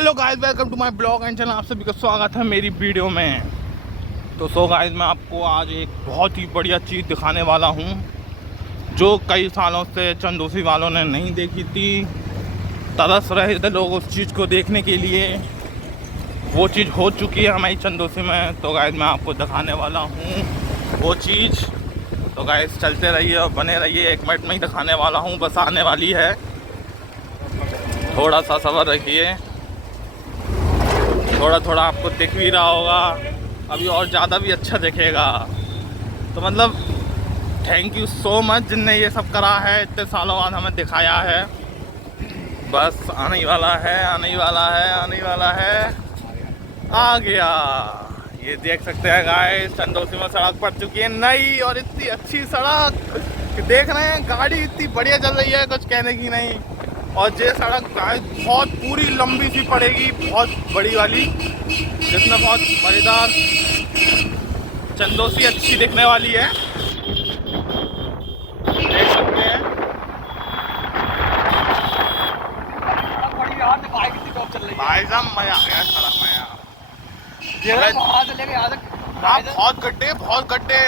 Hello guys, welcome to my blog and channel. आप सभी का स्वागत है मेरी वीडियो में। तो गाइस, मैं आपको आज एक बहुत ही बढ़िया चीज़ दिखाने वाला हूं जो कई सालों से चंदोसी वालों ने नहीं देखी थी। तरस रहे थे लोग उस चीज़ को देखने के लिए। वो चीज़ हो चुकी है हमारी चंदोसी में। तो गाइस, मैं आपको दिखाने वाला हूँ वो चीज़। तो गाइस, चलते रहिए और बने रहिए। 1 मिनट में ही दिखाने वाला हूँ, बस आने वाली है। थोड़ा सा सब्र रखिए। थोड़ा आपको दिख भी रहा होगा, अभी और ज़्यादा भी अच्छा दिखेगा। तो मतलब थैंक यू सो मच जिनने ये सब करा है, इतने सालों बाद हमें दिखाया है। बस आने ही वाला है, आने ही वाला है, आने ही वाला है। आ गया, ये देख सकते हैं गाइस, चंदोसी में सड़क पड़ चुकी है नई, और इतनी अच्छी सड़क कि देख रहे हैं। गाड़ी इतनी बढ़िया चल रही है, कुछ कहने की नहीं। और ये सड़क गाइस बहुत पूरी लंबी सी पड़ेगी, बहुत बड़ी वाली, जिसमें बहुत मज़ेदार चंदोसी अच्छी दिखने वाली है। देख सकते हैं भाई साहब, मजा आ गया सड़क में यार। बहुत गड्ढे, बहुत गड्ढे,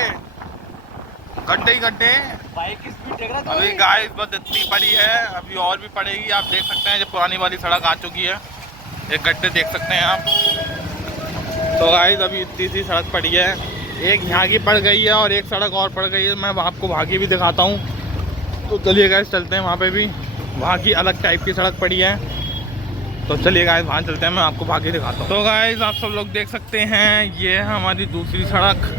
गड्ढे ही गड्ढे। अभी गाइस बस इतनी पड़ी है, अभी और भी पड़ेगी। आप देख सकते हैं, जो पुरानी वाली सड़क आ चुकी है। एक गड्ढे देख सकते हैं आप। तो गाइस अभी इतनी सी सड़क पड़ी है, एक यहाँ की पड़ गई है और एक सड़क और पड़ गई है। मैं आपको वहाँ की भी दिखाता हूँ। तो चलिए गाइस, चलते हैं वहाँ पे भी। वहाँ की अलग टाइप की सड़क पड़ी है, तो चलिए गाइस वहाँ चलते हैं, मैं आपको वहाँ की दिखाता हूँ। तो गाइस आप सब लोग देख सकते हैं, ये है हमारी दूसरी सड़क।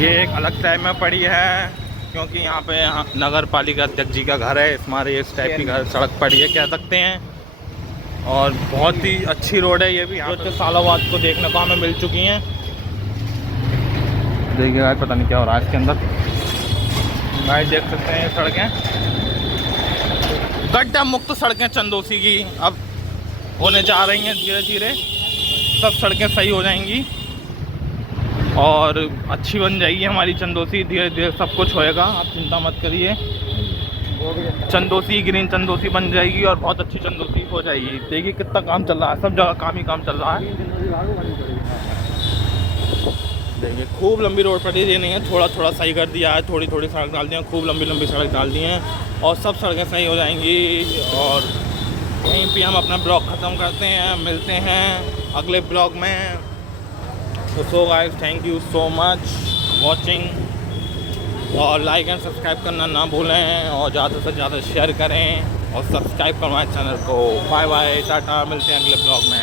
ये एक अलग टाइप में पड़ी है, क्योंकि यहाँ पे नगर पालिका अध्यक्ष जी का घर है। हमारे इस टाइप की सड़क पड़ी है, कह सकते हैं। और बहुत ही अच्छी रोड है ये भी। यहाँ पे सालों बाद को देखने को हमें मिल चुकी हैं। देखिए गाइस, पता नहीं क्या हो रहा है इसके अंदर। गाइस देख सकते हैं, ये सड़कें गड्ढा मुक्त सड़कें चंदोसी की अब होने जा रही हैं। धीरे धीरे सब सड़कें सही हो जाएंगी और अच्छी बन जाएगी हमारी चंदोसी। धीरे धीरे सब कुछ होएगा, आप चिंता मत करिए। चंदोसी ग्रीन चंदोसी बन जाएगी और बहुत अच्छी चंदोसी हो जाएगी। देखिए कितना काम चल रहा है, सब जगह काम ही काम चल रहा है। देखिए खूब लंबी रोड पड़ी, ये नहीं है, थोड़ा थोड़ा सही कर दिया है। थोड़ी थोड़ी सड़क डाल दी है, खूब लंबी लंबी सड़क डाल दी हैं और सब सड़कें सही हो जाएंगी। और यहीं पे हम अपना ब्लॉग ख़त्म करते हैं, मिलते हैं अगले ब्लॉग में। तो guys, thank you so much watching, और लाइक एंड सब्सक्राइब करना ना भूलें, और ज़्यादा से ज़्यादा शेयर करें और सब्सक्राइब करवाएं चैनल को। बाय बाय, टाटा, मिलते हैं अगले ब्लॉग में।